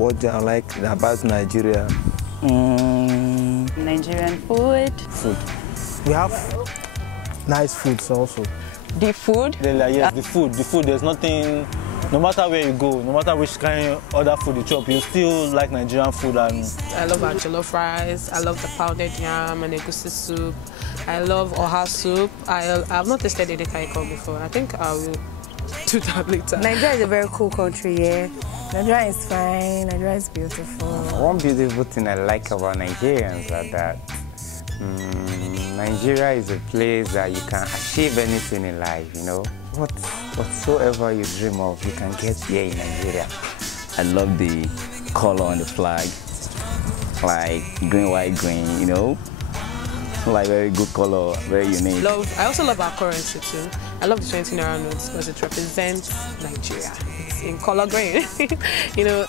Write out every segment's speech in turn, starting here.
what I like about Nigeria. Nigerian food. Food. We have nice foods also. The food? Yes, the food. There's nothing, no matter where you go, no matter which kind of other food you chop, you still like Nigerian food. And I love our jollof rice. I love the pounded yam and egusi soup. I love oha soup. I've not tasted edikaiko before. I think I will do that later. Nigeria is a very cool country, yeah. Nigeria is fine. Nigeria is beautiful. One beautiful thing I like about Nigerians is that Nigeria is a place that you can achieve anything in life, you know. Whatsoever you dream of, you can get here in Nigeria. I love the color on the flag, like green, white, green, you know. Like very good color, very unique. I also love our currency too. I love the 20 naira notes because it represents Nigeria. It's in color green, you know.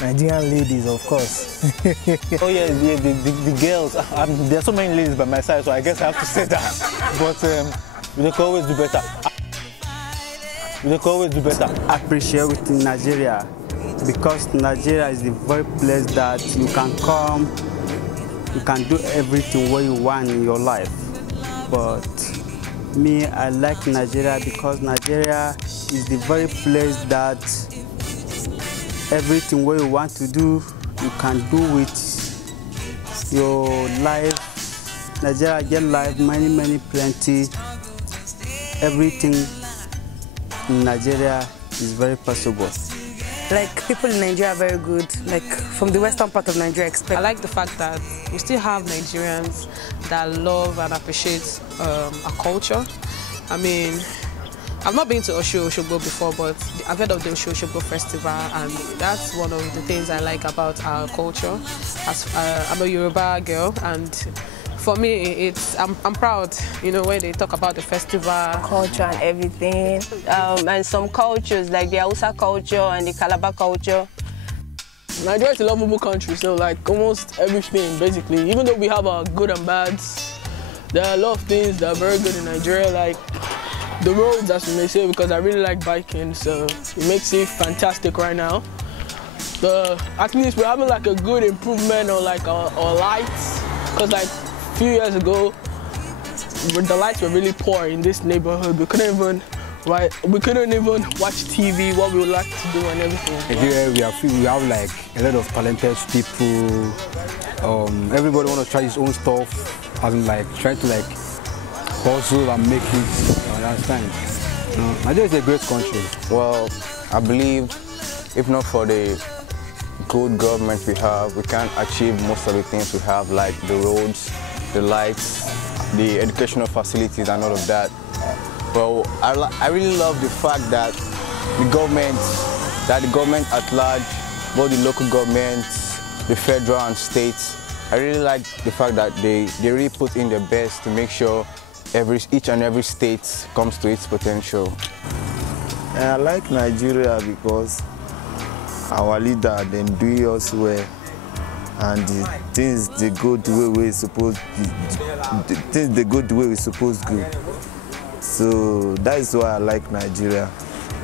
Nigerian ladies, of course. oh yeah, the girls. There are so many ladies by my side, so I guess I have to say that. But we can always do better. We can always do better. Appreciate within Nigeria, because Nigeria is the very place that you can come, you can do everything what you want in your life. But me, I like Nigeria because Nigeria is the very place that everything what you want to do, you can do with your life. Nigeria get life, many, plenty. Everything in Nigeria is very possible. Like, people in Nigeria are very good, like from the western part of Nigeria. I like the fact that we still have Nigerians that love and appreciate our culture. I mean, I've not been to Osogbo before, but I've heard of the Osogbo festival, and that's one of the things I like about our culture. I'm a Yoruba girl, and for me, I'm proud, you know, when they talk about the festival. Culture and everything. And some cultures, like the Hausa culture and the Calabar culture. Nigeria is a lovable country, so like almost everything, basically. Even though we have our good and bads, there are a lot of things that are very good in Nigeria, like the roads, as you may say, because I really like biking, so it makes it fantastic right now. At least we're having like a good improvement on like our lights, because like a few years ago, the lights were really poor in this neighborhood. We couldn't even watch TV, what we would like to do and everything. Here we have like a lot of talented people. Everybody want to try his own stuff, and like try to like hustle and make it. Understand? Nigeria is a great country. Well, I believe if not for the good government we have, we can't achieve most of the things we have, like the roads, the lights, the educational facilities and all of that. Well, I really love the fact that the government at large, both the local governments, the federal and states, I really like the fact that they really put in their best to make sure each and every state comes to its potential. And I like Nigeria because our leader, them do us well, and the things they go the way we're supposed to. So that is why I like Nigeria.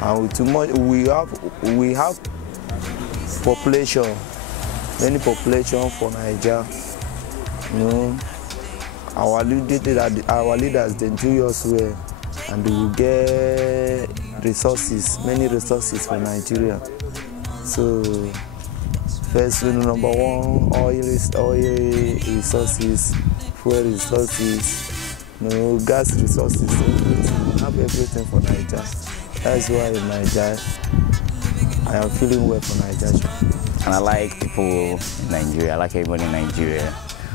And with too much, we have population, many population for Nigeria. You know, our leaders they do us well, and we will get resources, many resources for Nigeria. So first, number one, oil resources, fuel resources, gas resources, everything. We have everything for Nigeria. That's why in Nigeria, I am feeling well for Nigeria. And I like people in Nigeria. I like everybody in Nigeria.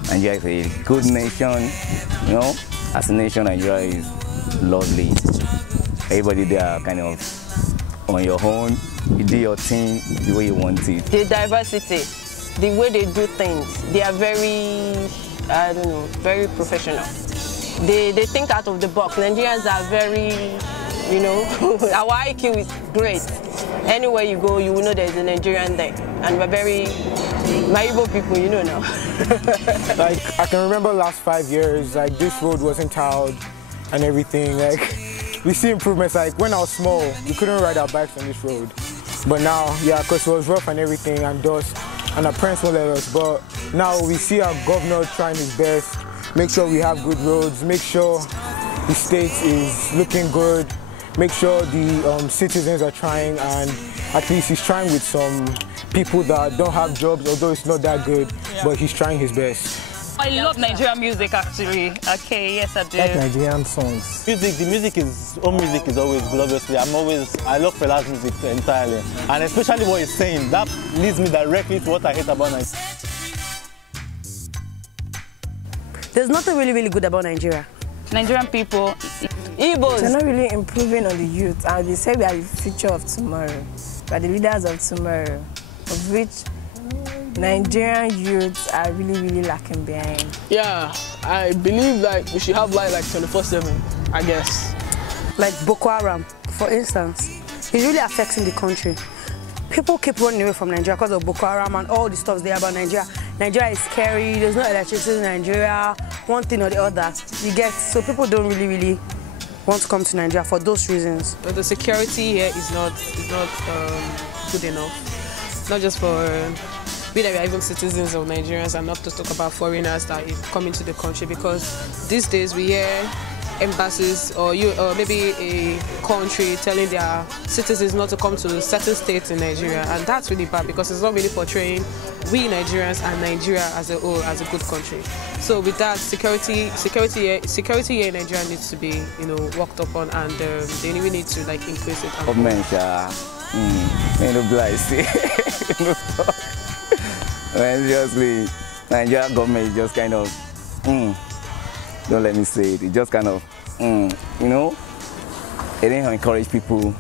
Nigeria is a good nation, you know. As a nation, Nigeria is lovely. Everybody there are kind of on your own. You do your thing the way you want it. The diversity, the way they do things, they are very, very professional. They think out of the box. Nigerians are very, you know, our IQ is great. Anywhere you go, you will know there's a Nigerian there. And we're very Igbo people, you know now. Like, I can remember last 5 years, like, this road wasn't tiled and everything. Like, we see improvements. Like, when I was small, we couldn't ride our bikes on this road. But now, yeah, because it was rough and everything and dust, and our parents won't let us. But now we see our governor trying his best, make sure we have good roads, make sure the state is looking good, make sure the citizens are trying, and at least he's trying with some people that don't have jobs, although it's not that good, but he's trying his best. I love Nigerian music actually. Okay, yes I do. I like Nigerian songs. The music is always good, obviously. I love Fela's music entirely. And especially what he's saying, that leads me directly to what I hate about Nigeria. There's nothing really good about Nigeria. Nigerian people, Igbos. They're not really improving on the youth, and they say we are the future of tomorrow. We are the leaders of tomorrow, of which Nigerian youths are really lacking behind. Yeah, I believe like we should have like 24/7, I guess. Like Boko Haram, for instance, it's really affecting the country. People keep running away from Nigeria because of Boko Haram and all the stuff they have about Nigeria. Nigeria is scary, there's no electricity in Nigeria, one thing or the other. You get, so people don't really want to come to Nigeria for those reasons. But the security here is not good enough. Not just for we that we are even citizens of Nigerians, and not to talk about foreigners that come into the country, because these days we hear embassies or maybe a country telling their citizens not to come to certain states in Nigeria, and that's really bad because it's not really portraying we Nigerians and Nigeria as a whole as a good country. So with that, security here in Nigeria needs to be worked upon, and they really need to like increase it. Government, seriously, Nigeria government is just kind of, don't let me say it, it's just kind of, it didn't encourage people,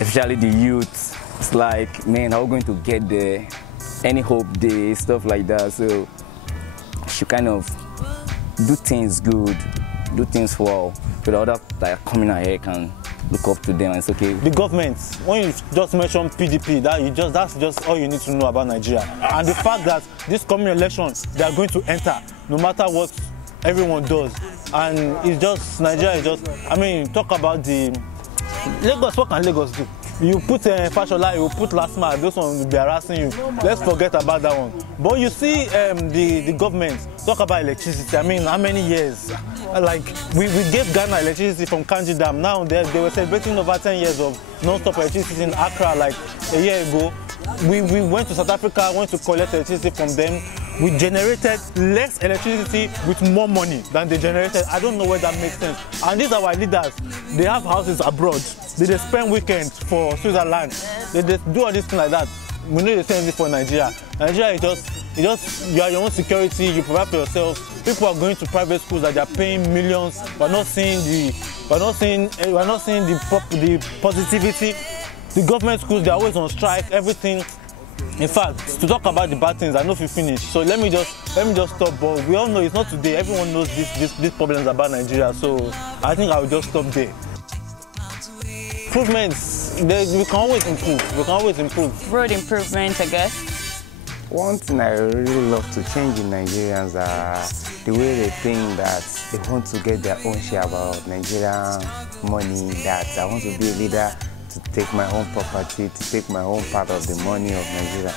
especially the youth. It's like, man, how are we going to get there? Any hope there, stuff like that. So, should kind of do things good, do things well, so the others that are coming out here can look up to them and it's okay. The government, when you just mention PDP, that's just all you need to know about Nigeria. And the fact that this coming election, they are going to enter, no matter what everyone does. And it's just, Nigeria is just, I mean, talk about the, Lagos, what can Lagos do? You put Fashola, you put Lasma, those ones will be harassing you. Let's forget about that one. But you see the government, talk about electricity. I mean, how many years? Like, we gave Ghana electricity from Kanji Dam. Now they were celebrating over 10 years of non-stop electricity in Accra like a year ago. We went to South Africa, went to collect electricity from them. We generated less electricity with more money than they generated. I don't know where that makes sense. And these are our leaders. They have houses abroad. They spend weekends for Switzerland. They do all this thing like that. We need the same thing for Nigeria. Nigeria is just you are your own security. You provide for yourself. People are going to private schools that they are paying millions. We're not seeing the positivity. The government schools, they're always on strike. Everything. In fact, to talk about the bad things, I know if you finish. So let me just stop. But we all know it's not today. Everyone knows these problems about Nigeria. So I think I will just stop there. Improvements, we can always improve. We can always improve. Road improvements, I guess. One thing I really love to change in Nigerians are the way they think that they want to get their own share about Nigerian money, that I want to be a leader, to take my own property, to take my own part of the money of Nigeria.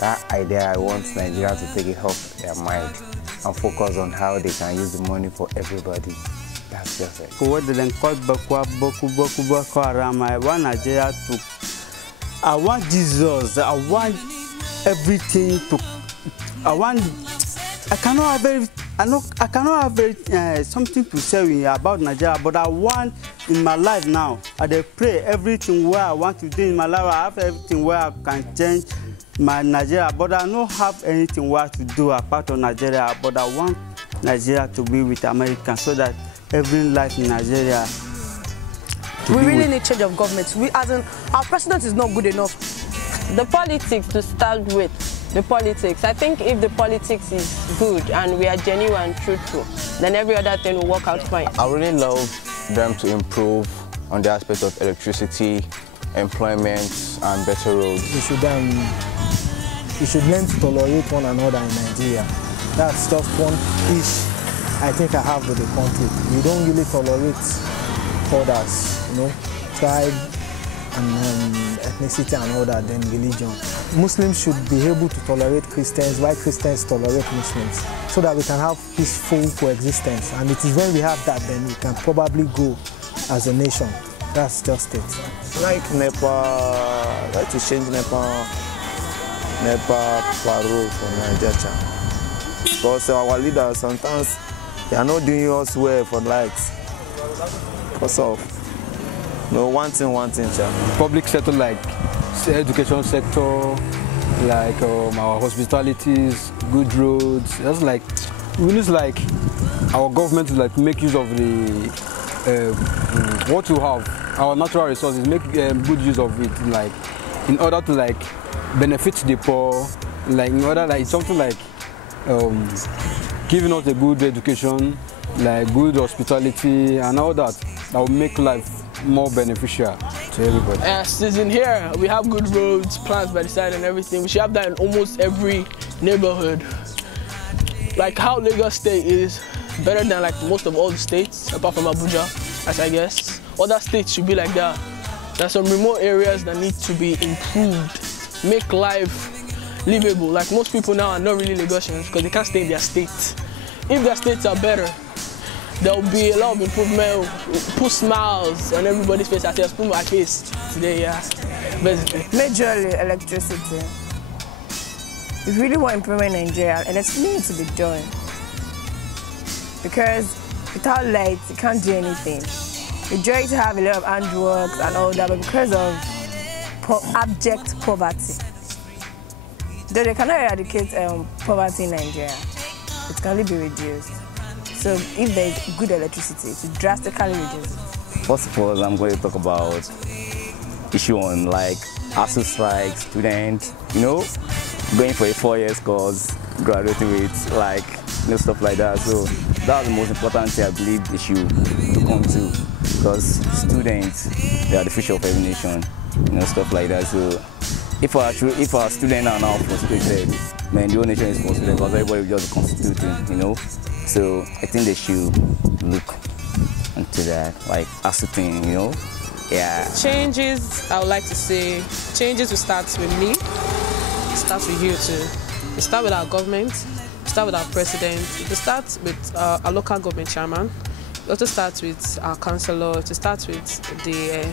That idea, I want Nigeria to take it off their mind and focus on how they can use the money for everybody. That's just it. What they call Boko Haram, I want Nigeria to, I want Jesus, I want everything to, I cannot have something to say about Nigeria, but I want in my life now, I pray everything where I want to do in my life, I have everything where I can change my Nigeria, but I don't have anything where to do apart of Nigeria, but I want Nigeria to be with America so that every life in Nigeria. We really need change of government. Our president is not good enough. The politics to start with. The politics. I think if the politics is good and we are genuine and truthful, then every other thing will work out fine. I really love them to improve on the aspect of electricity, employment, and better roads. We should learn to tolerate one another in Nigeria. That's just one issue I think I have with the country. We don't really tolerate others, tribe, and ethnicity and all that than religion. Muslims should be able to tolerate Christians while Christians tolerate Muslims so that we can have peaceful coexistence. And it is when we have that then we can probably grow as a nation. That's just it. Like Nepal, like to change Nepal parole for Nigeria. Because our leaders sometimes they are not doing us well for likes. Because of one thing, child. Public sector like education sector, like our hospitalities, good roads. That's like we need like our government to like make use of the what we have, our natural resources, make good use of it, like in order to like benefit the poor, like in order like something like giving us a good education, like good hospitality and all that will make life more beneficial to everybody. As in here, we have good roads, plants by the side and everything. We should have that in almost every neighborhood. Like how Lagos State is better than like most of all the states, apart from Abuja, as I guess. Other states should be like that. There's some remote areas that need to be improved, make life livable. Like most people now are not really Lagosians because they can't stay in their state. If their states are better, there will be a lot of improvement, put smiles on everybody's face. I just put my face today, yeah, basically. Majorly electricity. If you really want improvement in Nigeria, electricity needs to be done. Because without light, you can't do anything. Majority have a lot of handworks and all that, but because of abject poverty, though they cannot eradicate poverty in Nigeria, it can only be reduced. So if there is good electricity, it will drastically reduce it. First of all, I'm going to talk about issue on like ASU strike, students, going for a 4-year course, graduating with like stuff like that. So that's the most important thing I believe they should come to, because students, they are the future of every nation, stuff like that. So if our students are now frustrated, man, the whole nation is frustrated because everybody will just constituting, So I think they should look into that, like ascertain, yeah. Changes, I would like to say, changes will start with me, it starts with you too. It starts with our government, it starts with our president, it starts with our local government chairman, it also starts with our councillor, it starts with the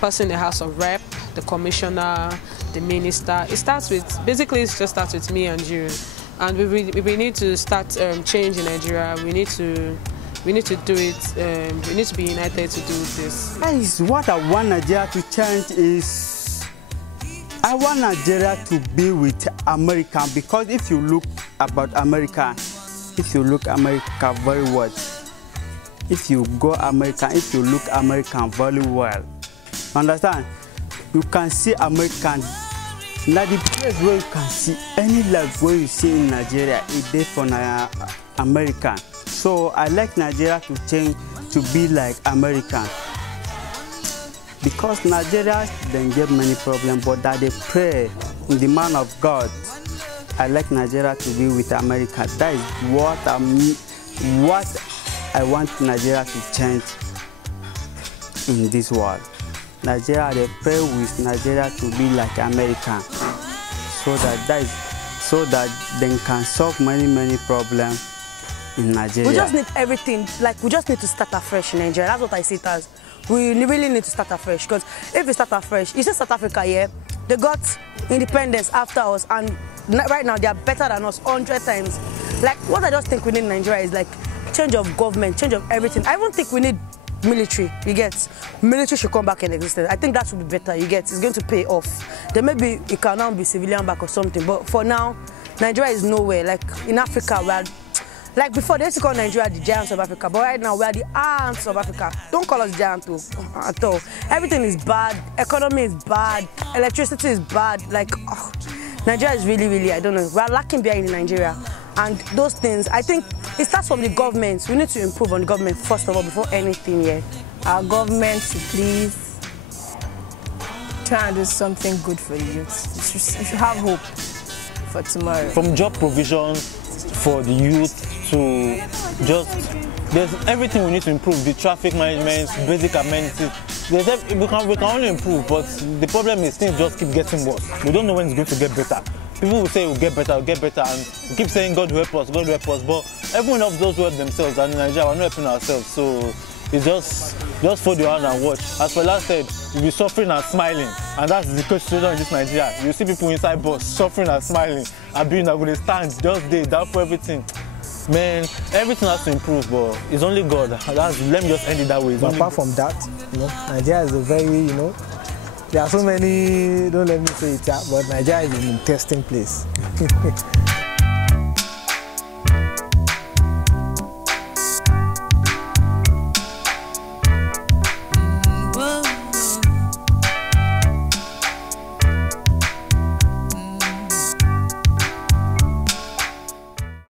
person in the House of Rep, the commissioner, the minister. It starts with, basically it just starts with me and you. And we need to start change in Nigeria. We need to do it. We need to be united to do this. Guys, what I want Nigeria to change is I want Nigeria to be with America, because if you look about America, if you look America very well, if you go America, if you look American very well, understand? You can see American. Now the place where you can see any life where you see in Nigeria is there for American. So I like Nigeria to change to be like American. Because Nigeria then get many problems, but that they pray in the man of God. I like Nigeria to be with America. That is what I want Nigeria to change in this world. Nigeria, they pray with Nigeria to be like America, so that they can solve many problems in Nigeria. We just need everything, like we just need to start afresh in Nigeria. That's what I see it as. We really need to start afresh, because if we start afresh, you see South Africa here, they got independence after us, and right now they are better than us 100 times. Like what I just think we need in Nigeria is like change of government, change of everything. I don't think we need military, you get. Military should come back in existence. I think that should be better, you get. It's going to pay off. Then maybe it can now be civilian back or something, but for now, Nigeria is nowhere. Like in Africa, we are, like before they used to call Nigeria the giants of Africa, but right now we are the ants of Africa. Don't call us giants at all. Everything is bad, economy is bad, electricity is bad. Like Nigeria is really, I don't know. We are lacking behind in Nigeria. And those things, I think it starts from the government. We need to improve on the government first of all before anything here. Our government should please try and do something good for the youth. You should have hope for tomorrow. From job provision for the youth to just, there's everything we need to improve. The traffic management, basic amenities. we can only improve, but the problem is things just keep getting worse. We don't know when it's going to get better. People will say it will get better, and we keep saying God will help us, God will help us, but everyone of those who help themselves, and in Nigeria we're not helping ourselves, so it's just fold your hand and watch. As Fela said, you'll be suffering and smiling, and that's the situation in this Nigeria. You see people inside bus suffering and smiling, and being that when they stand, just they down for everything. Man, everything has to improve, but it's only God. Let me just end it that way. But apart from that, Nigeria is a very, there are so many, don't let me say it, but Nigeria is an interesting place.